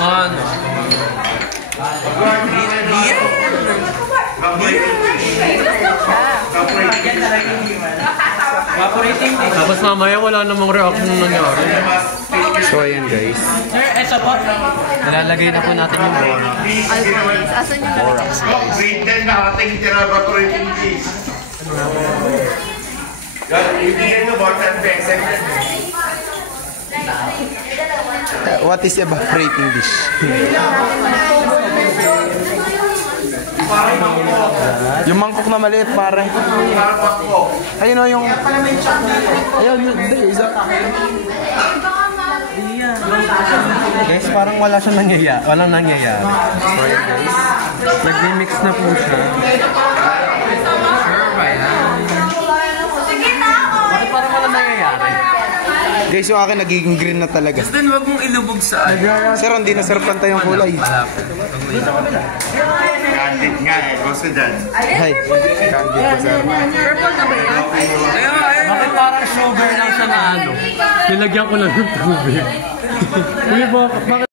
Ano? Tapos mamaya wala namang reaction na nangyari. So ayan guys. Sir, eto po. Nalalagay na po natin yung borax. Alcohols. Asan yung borax? Grade 10 na ating evaporating cheese. Ibigyan nyo ba 10 pesos? What is evaporating dish? Yung mangkok na maliit pare. Ayun o yung... Ayun, hindi. Guys, parang wala siyang nangyayari. Walang nangyayari. So yun guys. Nag-mix na po siya. Sure ba yan? Bakit parang walang nangyayari? Guys, yung akin nagiging green na talaga. Then wag mong ilubog sa Sir, hindi na sir pantay yung kulay. Candid nga eh. Gusto dyan. Hi. Candid po sir. Purple na ba yan? Bakit parang sugar lang siya na ano? Nilagyan ko lang ng tubig. Uy, bakit?